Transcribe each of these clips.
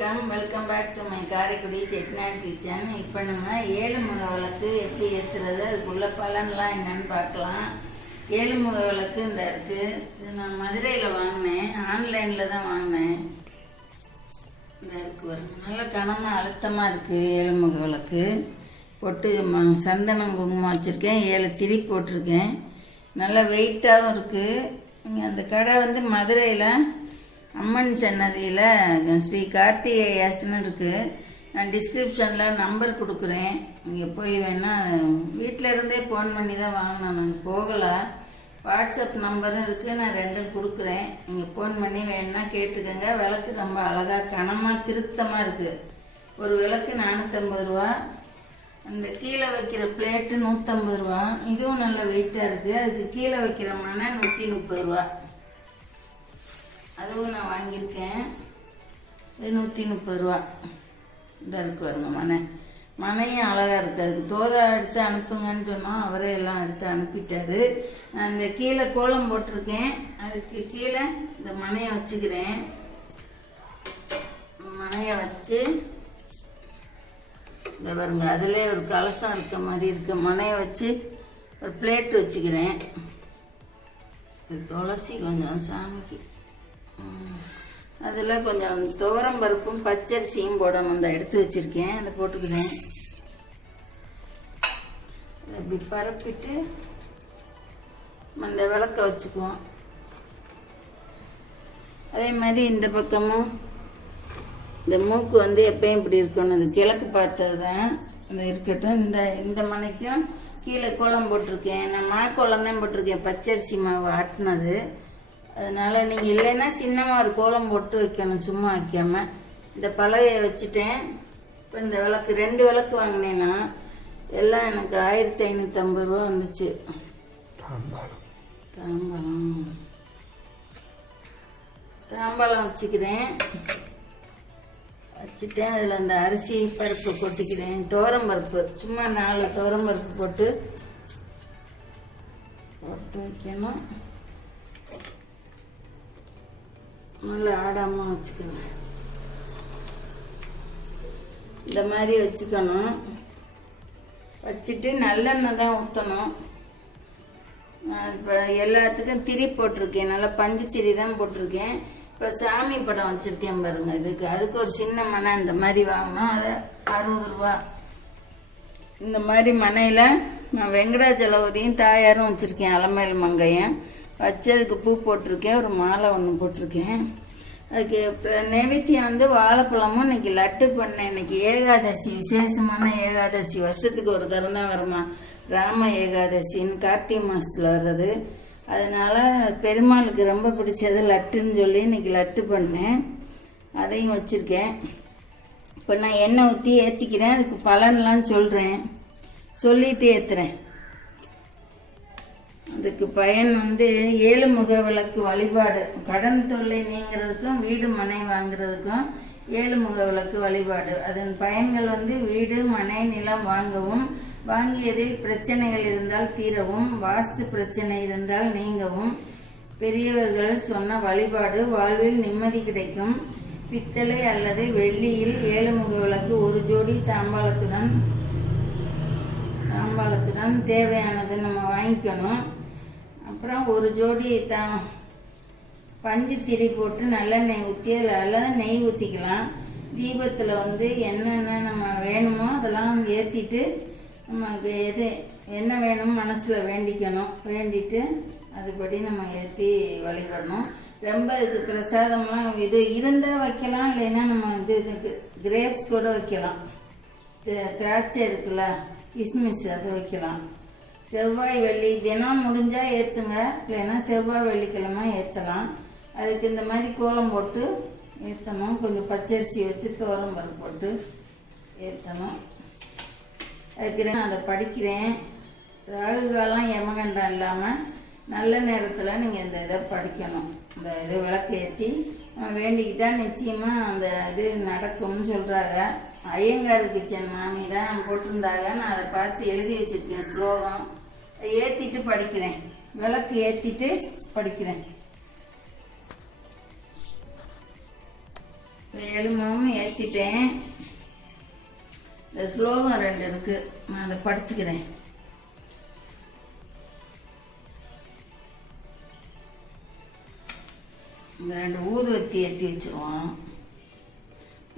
வணக்கம் welcome back to my Karaikudi Chettinad kitchen இப்போ நம்ம ஏழுமுக விளக்கு எப்படி ஏற்றுறது அதுக்குள்ள பலன்லாம் என்னன்னு பார்க்கலாம். ஏழுமுக விளக்கு இந்த இருக்குது இது நான் மதுரையில் வாங்கினேன். ஆன்லைனில் தான் வாங்கினேன். இந்த இருக்கு ஒரு நல்ல கனமாக அழுத்தமாக இருக்குது ஏழுமுக விளக்கு. பொட்டு சந்தனம் குங்குமம் வச்சுருக்கேன். ஏழு திரி போட்டிருக்கேன். நல்லா வெயிட்டாகவும் இருக்குது இங்கே அந்த கடை வந்து மதுரையில் அம்மன் சன்னதியில் ஸ்ரீ கார்த்திகேயாஸ்னு இருக்குது நான் டிஸ்கிரிப்ஷனில் நம்பர் கொடுக்குறேன். இங்கே போய் வேணால் வீட்டில் இருந்தே ஃபோன் பண்ணி தான் வாங்கினேன் நான் போகலை. வாட்ஸ்அப் நம்பரும் இருக்குது நான் ரெண்டும் கொடுக்குறேன். நீங்கள் ஃபோன் பண்ணி வேணா கேட்டுக்கோங்க. விளக்கு ரொம்ப அழகாக கனமாக திருத்தமாக இருக்குது ஒரு விளக்கு நானூற்றம்பது ரூபா. அந்த கீழே வைக்கிற பிளேட்டு நூற்றம்பது ரூபா. இதுவும் நல்ல வெயிட்டாக இருக்குது அதுக்கு கீழே வைக்கிற மனை நூற்றி முப்பது ரூபா. அதுவும் நான் வாங்கியிருக்கேன். இது நூற்றி முப்பது ரூபா. இதாக இருக்கு வருங்க மனை. மனையும் அழகாக இருக்குது அதுக்கு தோதா எடுத்து அனுப்புங்கன்னு சொன்னால் அவரே எல்லாம் எடுத்து அனுப்பிட்டாரு. நான் இந்த கீழே கோலம் போட்டிருக்கேன். அதுக்கு கீழே இந்த மனையை வச்சுக்கிறேன். மனையை வச்சு இந்த பாருங்க அதிலே ஒரு கலசம் இருக்க மாதிரி இருக்கு. மனையை வச்சு ஒரு பிளேட் வச்சுக்கிறேன். துளசி கொஞ்சம் சாமிக்கு. அதில் கொஞ்சம் துவரம் பருப்பும் பச்சரிசியும் போடணும். இந்த எடுத்து வச்சுருக்கேன். அதை போட்டுக்கிறேன். இப்படி பரப்பிட்டு அந்த விளக்க வச்சுக்குவோம். அதே மாதிரி இந்த பக்கமும் இந்த மூக்கு வந்து எப்பயும் இப்படி இருக்கணும். அது கிழக்கு பார்த்தது தான் இந்த இருக்கட்டும். இந்த இந்த மனைக்கும் கீழே கோலம் போட்டிருக்கேன். நான் மாக்கோலம் தான் போட்டிருக்கேன். பச்சரிசி மாவு ஆட்டினது. அதனால நீங்கள் இல்லைன்னா சின்னமாக ஒரு கோலம் போட்டு வைக்கணும் சும்மா வைக்காம. இந்த பலகையை வச்சுட்டேன். இப்போ இந்த விளக்கு ரெண்டு விளக்கு வாங்கினேன்னா எல்லாம் எனக்கு ஆயிரத்தி ஐநூற்றம்பது ரூபா வந்துச்சு. தாம்பாளம். தாம்பாளம். வச்சுக்கிறேன். வச்சுட்டேன். அதில் அந்த அரிசி பருப்பு கொட்டிக்கிறேன். தோரம் பருப்பு. சும்மா நாலு தோரம் பருப்பு போட்டு போட்டு வைக்கணும். நல்லா ஆடாமல் வச்சுக்கணும் இந்த மாதிரி வச்சுக்கணும். வச்சுட்டு நல்லெண்ணெய் தான் ஊற்றணும் இப்போ எல்லாத்துக்கும் திரி போட்டிருக்கேன். நல்லா பஞ்சு திரி தான் போட்டிருக்கேன். இப்போ சாமி படம் வச்சுருக்கேன் பாருங்க இதுக்கு. அதுக்கு ஒரு சின்ன மனை இந்த மாதிரி வாங்கணும். அது அறுபது ரூபா. இந்த மாதிரி மனையில் நான் வெங்கடாஜலபதியும் தாயாரும் வச்சுருக்கேன். அலமேல் மங்கையும் வச்சு அதுக்கு பூ போட்டிருக்கேன் ஒரு மாலை ஒன்று போட்டிருக்கேன். அதுக்கு நைவேத்தியம் வந்து வாழைப்பழமும் இன்னைக்கு லட்டு பண்ணேன். இன்னைக்கு ஏகாதசி விசேஷமான ஏகாதசி. வருஷத்துக்கு ஒரு தரம் தான் வருமா? ராம ஏகாதசின்னு கார்த்திகை மாதத்தில் வர்றது. அதனால பெருமாளுக்கு ரொம்ப பிடிச்சது லட்டுன்னு சொல்லி இன்னைக்கு லட்டு பண்ணேன். அதையும் வச்சுருக்கேன். இப்போ நான் எண்ணெய் ஊற்றி ஏற்றிக்கிறேன் அதுக்கு பலன்லாம் சொல்கிறேன் சொல்லிட்டு ஏற்றுறேன் அதுக்கு பயன் வந்து ஏழு முக விளக்கு வழிபாடு. கடன் தொல்லை நீங்கிறதுக்கும் வீடு மனை வாங்குறதுக்கும் ஏழு முக விளக்கு வழிபாடு. அதன் பயன்கள் வந்து வீடு மனை நிலம் வாங்கவும் வாங்கியதில் பிரச்சனைகள் இருந்தால் தீரவும் வாஸ்து பிரச்சனை இருந்தால் நீங்கவும் பெரியவர்கள் சொன்ன வழிபாடு வாழ்வில் நிம்மதி கிடைக்கும். பித்தளை அல்லது வெள்ளியில் ஏழு முக விளக்கு ஒரு ஜோடி தாம்பாளத்துடன் தாம்பாளத்துடன் தேவையானது நம்ம வாங்கிக்கணும். அப்புறம் ஒரு ஜோடி தான். பஞ்சு திரி போட்டு நல்லெண்ணெய் ஊற்றி அதில் அல்லது நெய் ஊற்றிக்கலாம் தீபத்தில் வந்து என்னென்ன நம்ம வேணுமோ அதெல்லாம் ஏற்றிட்டு நமக்கு எது என்ன வேணும் மனசில் வேண்டிக்கணும். வேண்டிட்டு அதுபடி நம்ம ஏற்றி வழிபடணும். ரொம்ப இது பிரசாதம்லாம் இது இருந்தால் வைக்கலாம் இல்லைன்னா நம்ம வந்து இதுக்கு கிரேப்ஸ் கூட வைக்கலாம். திராட்சை இருக்குல்ல கிஸ்மிஸ் அது வைக்கலாம். செவ்வாய் வெள்ளி தினம் முடிஞ்சால் ஏற்றுங்க இல்லைன்னா செவ்வாய் வெள்ளிக்கிழமை ஏற்றலாம் அதுக்கு இந்த மாதிரி கோலம் போட்டு ஏற்றணும் கொஞ்சம் பச்சரிசி வச்சு தோரம் பருப்பு போட்டு ஏற்றணும் அதுக்கு நான் அதை படிக்கிறேன். ராகு காலம் யமகண்டம் இல்லாமல் நல்ல நேரத்தில் நீங்கள் இந்த இதை படிக்கணும். இந்த இது விளக்கு ஏற்றி வேண்டிக்கிட்டால் நிச்சயமாக அந்த இது நடக்கும்னு சொல்கிறாங்க ஐயங்கார் கிச்சன் மாமி தான் போட்டிருந்தாங்க. நான் அதை பார்த்து எழுதி வச்சுருக்கேன் ஸ்லோகம். ஏற்றிட்டு படிக்கிறேன். விளக்கு ஏற்றிட்டு படிக்கிறேன். எலும்பும் ஏற்றிட்டேன் இந்த ஸ்லோகம் ரெண்டு இருக்குது நான் அதை படிச்சுக்கிறேன். இந்த ரெண்டு ஊதுவத்தி ஏற்றி வச்சுருவோம்.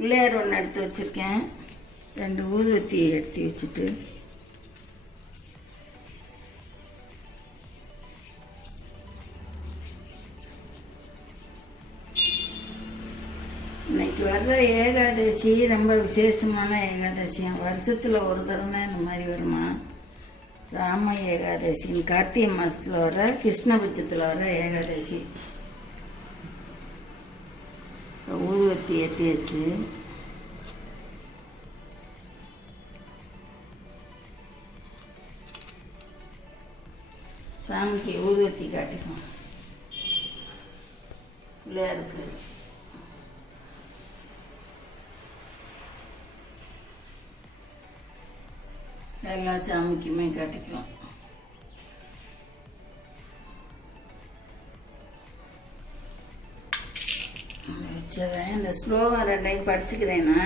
பிள்ளையார் ஒன்று எடுத்து வச்சுருக்கேன். ரெண்டு ஊதுவத்தியை எடுத்து வச்சுட்டு. இன்னைக்கு வர்ற ஏகாதசி ரொம்ப விசேஷமான ஏகாதசியம் வருஷத்தில் ஒரு தடவை இந்த மாதிரி வருமா? ராம ஏகாதசி கார்த்திகை மாதத்தில் வர கிருஷ்ணபட்சத்தில் வர ஏகாதசி. ஊதுவத்தி ஏற்றியாச்சு சாமிக்கு ஊதுவத்தி காட்டிக்கும் பிள்ளையாருக்கு எல்லா சாமிக்குமே காட்டிக்கலாம். வச்சுறேன் இந்த ஸ்லோகம் ரெண்டையும் படிச்சுக்கிறேன்னா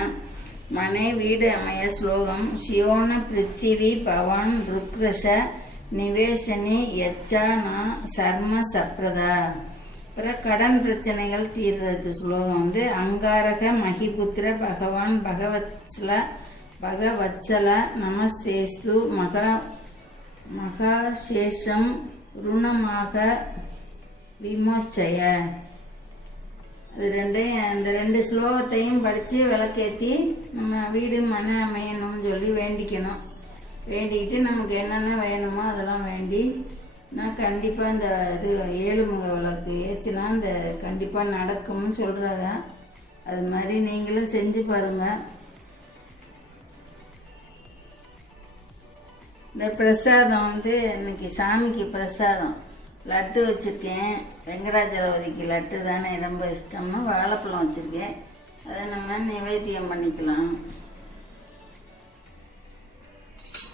மனை வீடு அமைய ஸ்லோகம். சியோன பிருத்திவி பவான் ருக்ரஷ நிவேசனி யச்சானா சர்ம சப்ரதா. அப்புறம் கடன் பிரச்சனைகள் தீர்றதுக்கு ஸ்லோகம் வந்து அங்காரக மகிபுத்திர பகவான் பகவத்ஸ்ல பகவத்சல நமஸ்தேஸ்து மகா மகாசேஷம் ருணமாக விமோச்சய. அது ரெண்டையும் அந்த ரெண்டு ஸ்லோகத்தையும் படித்து விளக்கேற்றி நம்ம வீடு மன அமையணும்னு சொல்லி வேண்டிக்கணும். வேண்டிக்கிட்டு நமக்கு என்னென்ன வேணுமோ அதெல்லாம் வேண்டி நான் கண்டிப்பாக இந்த இது ஏழுமுக விளக்கு ஏற்றினா இந்த கண்டிப்பாக நடக்கும்னு சொல்கிறாங்க அது மாதிரி நீங்களும் செஞ்சு பாருங்கள் இந்த பிரசாதம் வந்து இன்னைக்கு சாமிக்கு பிரசாதம். லட்டு வச்சுருக்கேன். வெங்கடாச்சலபதிக்கு லட்டு தானே ரொம்ப இஷ்டம்னு வாழைப்பழம் வச்சுருக்கேன். அதை நம்ம நிவேத்தியம் பண்ணிக்கலாம்.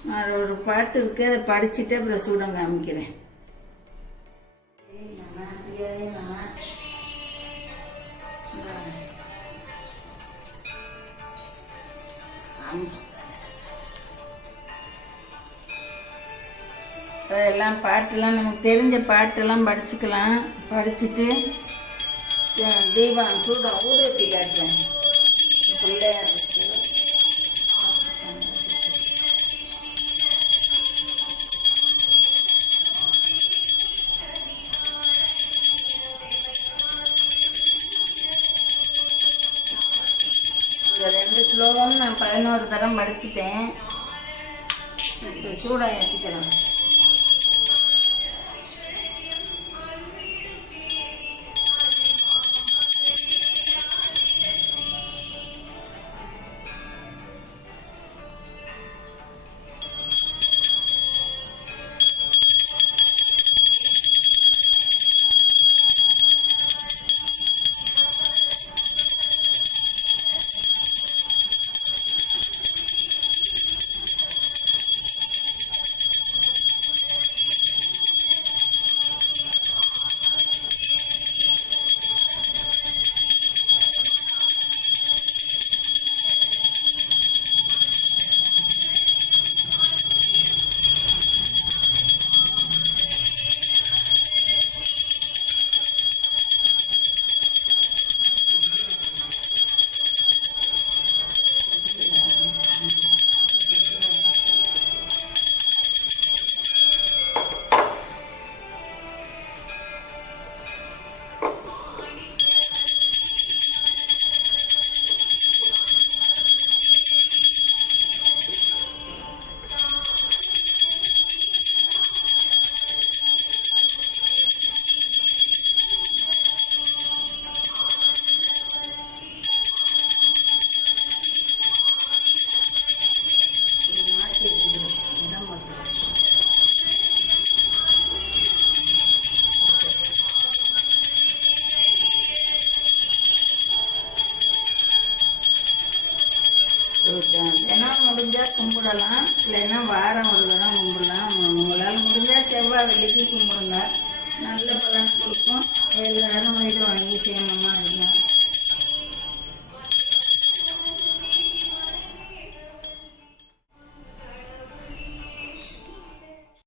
நான் ஒரு பாட்டு இருக்கு அதை படிச்சுட்டு அப்புறம் சூடம் காமிக்கிறேன். நம, எல்லாம் பாட்டெல்லாம் நமக்கு தெரிஞ்ச பாட்டெல்லாம் படிச்சுக்கலாம். படிச்சுட்டு தீபம் சூடம் ஊதுவத்தி காட்டுறேன். பிள்ளையார் இருக்கு. இந்த ரெண்டு ஸ்லோகம் நான் பதினோரு தரம் படிச்சுட்டேன். இப்போ ஏற்றிக்கிறேன் இருக்கேன் தினம் முடிஞ்சால் கும்பிடலாம் இல்லைன்னா வாரம் ஒரு தரம் கும்பிடலாம். உங்களால் முடிஞ்சால் செவ்வாய் வெள்ளிக்கு கும்பிடுங்க. நல்ல பலன் கொடுக்கும். எல்லாரும் வீடு வாங்கி சேமமாக இருங்க